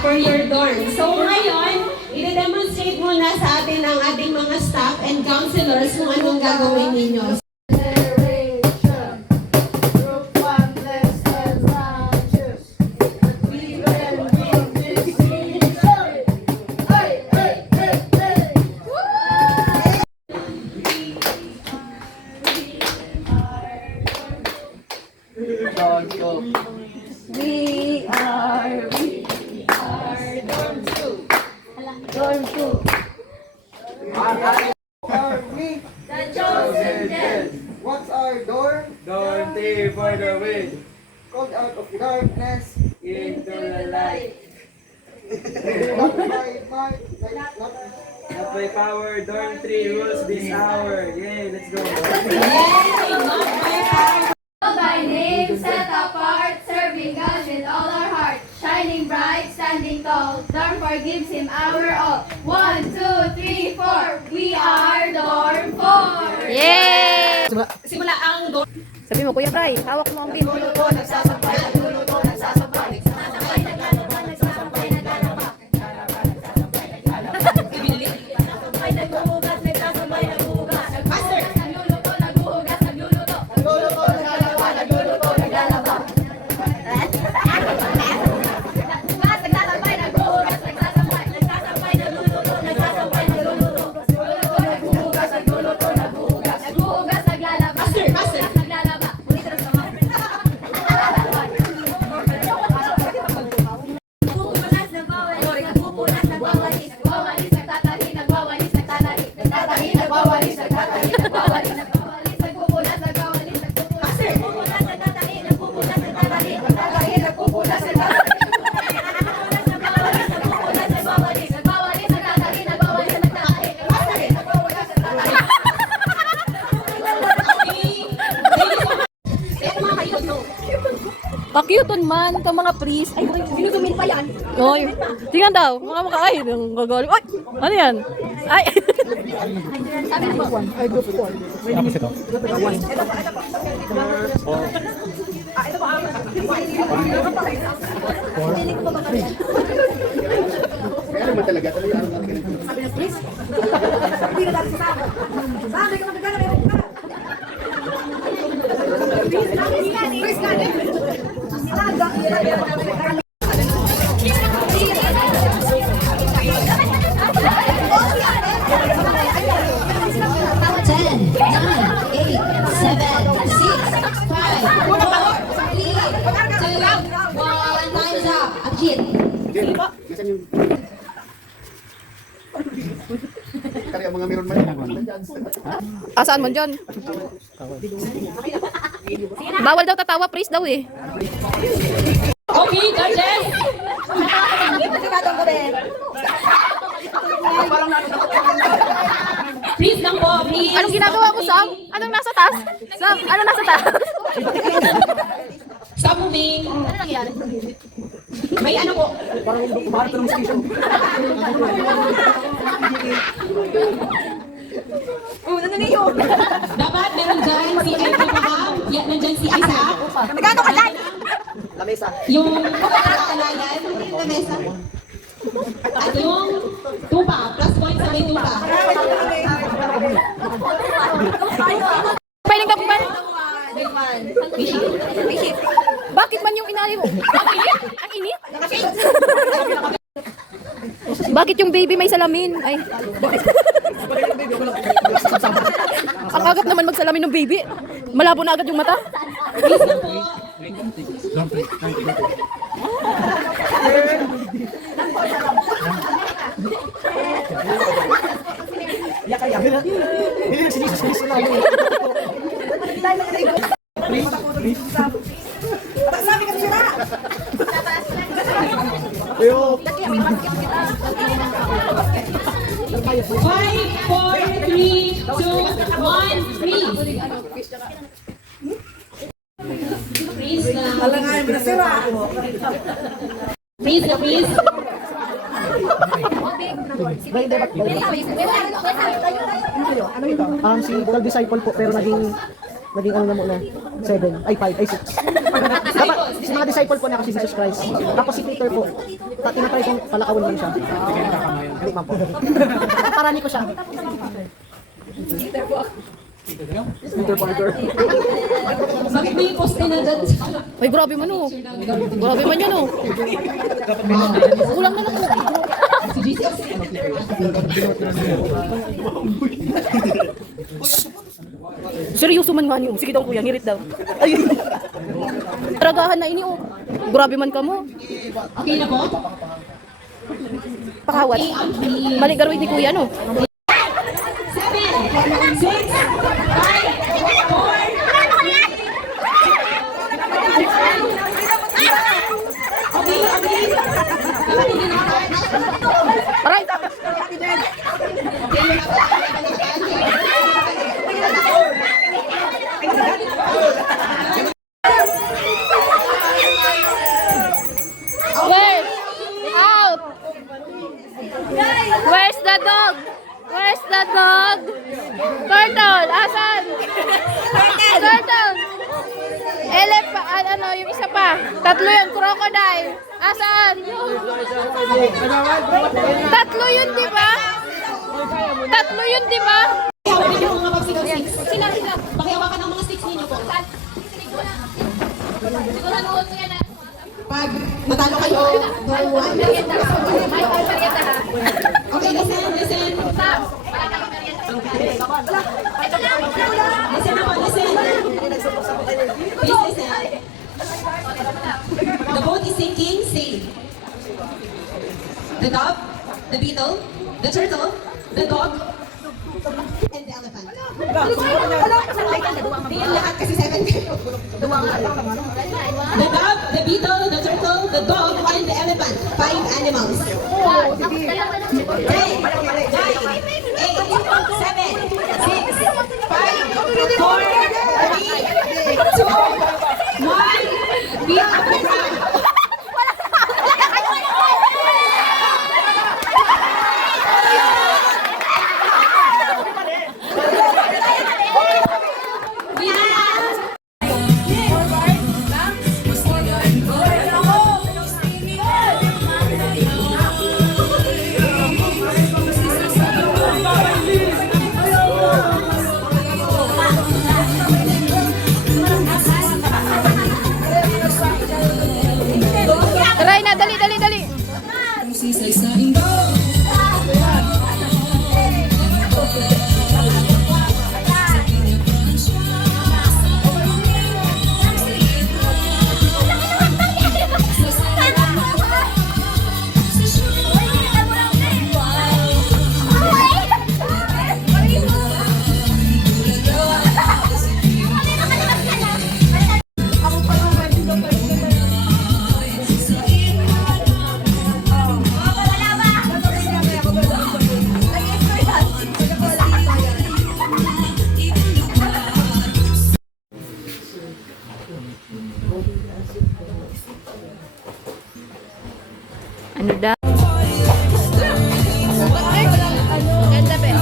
for your dorm. So ngayon, i-demonstrate muna sa atin ang ating mga staff and counselors kung anong gagawin ninyo. We are dorm 2. Dorm 2. Are we The chosen ten. What's our door? Dorm 3 for the win. Called out of darkness. Into the light. Not by might, not Not by power, Dorm 3 rules this hour. Yay, let's go. By name, set apart, serving God with all our heart. Shining bright, standing tall, Dorm 4 gives Him our all. 1, 2, 3, 4. We are Dorm 4. Yay! Simula ang dorm. Sabi mo, Kuya Bray, hawak mo ang pin. Nagsasabay, nagluluto, nagsasabay. Nagsasabay, naglalaba, nagsasabay, naglalaba. Nagsasabay, naghuhugas, nagsasabay, naghuhugas. Naghuhugas, nagluluto, nagluluto. Nagluluto, naglalaba, nagluluto, naglalaba. Naghuhugas, naglalabay, naghuhugas, nagsasabay. Nagsasabay, nagluluto, nagsasabay, nagluluto. Nagluluto, naghuhugas, nagluluto, naghuhugas. Naghuhugas, naglalaba. Naglalaba. Nagpupunas, nagwawalis, nagpupunas, nagwawalis, nagwawalis, nagtatahi, nagwawalis, nagtatahi, nagtatahi, nagwawalis, nagtatahi, nagwawalis, nagwawalis, nagpupunas, nagwawalis, nagpupunas, nagpupunas, nagtatahi, nagpupunas, nagtatahi, nagtatahi, nagpupunas, nagwawalis, nagwawalis, nagwawalis, nagtatahi, nagwawalis, nagtatahi, nagtatahi, nagwawalis, nagtatahi. Pakyuton man, ito mga please. Ay, Sinusumin pa yan. oy. Tingnan daw, mga mukha ay, ang gagawin. Oy, ano yan? Ay. kaya mga meron man. Asaan mo dyan? Bawal daw tatawa, please daw eh. Okay, judges! Please lang po, please. Anong ginagawa mo, Sam? Anong nasa taas? Sam, ano nasa taas? Stop moving. Ano nangyari? May ano po. Dapat meron dyan si Abraham. Yan, nandyan si Isaac. Nagano ka dyan? Yung alayan na mesa. At yung tupa. Plus point sa may tupa. Pailing ka ba? Bakit man yung inali mo? Ang init? Ang init? Bakit yung baby may salamin? Ay. Ang agap naman magsalamin ng baby. Malabo na agad yung mata. Five, four, three, two, one, freeze. Freeze na. Freeze na, freeze. Si 12 disciple po pero naging ano na muna 7 ay 5 ay 6. mga disciple po na kasi Jesus Christ. Tapos si Peter po, tinatry kong palakawin lang siya. Hindi man po. Parani ko siya. Peter Parker. Bakit may poste na dyan? Ay, grabe man oh. Grabe man yan oh. Kulang na lang po. Si Jesus. Seryoso man nga niyo. Sige daw kuya, ngirit daw. Ay. Tragahan na ini oh. Grabe man ka mo. Okay na po? Pakawat. Mali garwig ni kuya no. 7, 6, 5, 4, 3. Okay, okay. Aray. Wait. Out. Where's the dog? Where's the dog? Turtle, asan? Turtle. Ano, yung isa pa. Tatlo yun, crocodile. Asan? Tatlo yun, di ba? Tatlo yun, di ba? Pakihawakan yung mga popsicle sticks. Sila. Pakihawakan ang mga sticks ninyo po. Pag natalo kayo, door 1. Okay, listen. Listen na po, listen. Please listen. The boat is sinking, sail. The dove, the beetle, the turtle, the dog, and the elephant. Tingnan lahat kasi 7 kayo. The dove, the beetle, the turtle, the dog, and the elephant. 5 animals. 10, 9, 8, 7, 6, 5, 4, 3, 2, 1. Be up the crowd. Try na, dali, dali, dali. Ano daw? Ganda ba?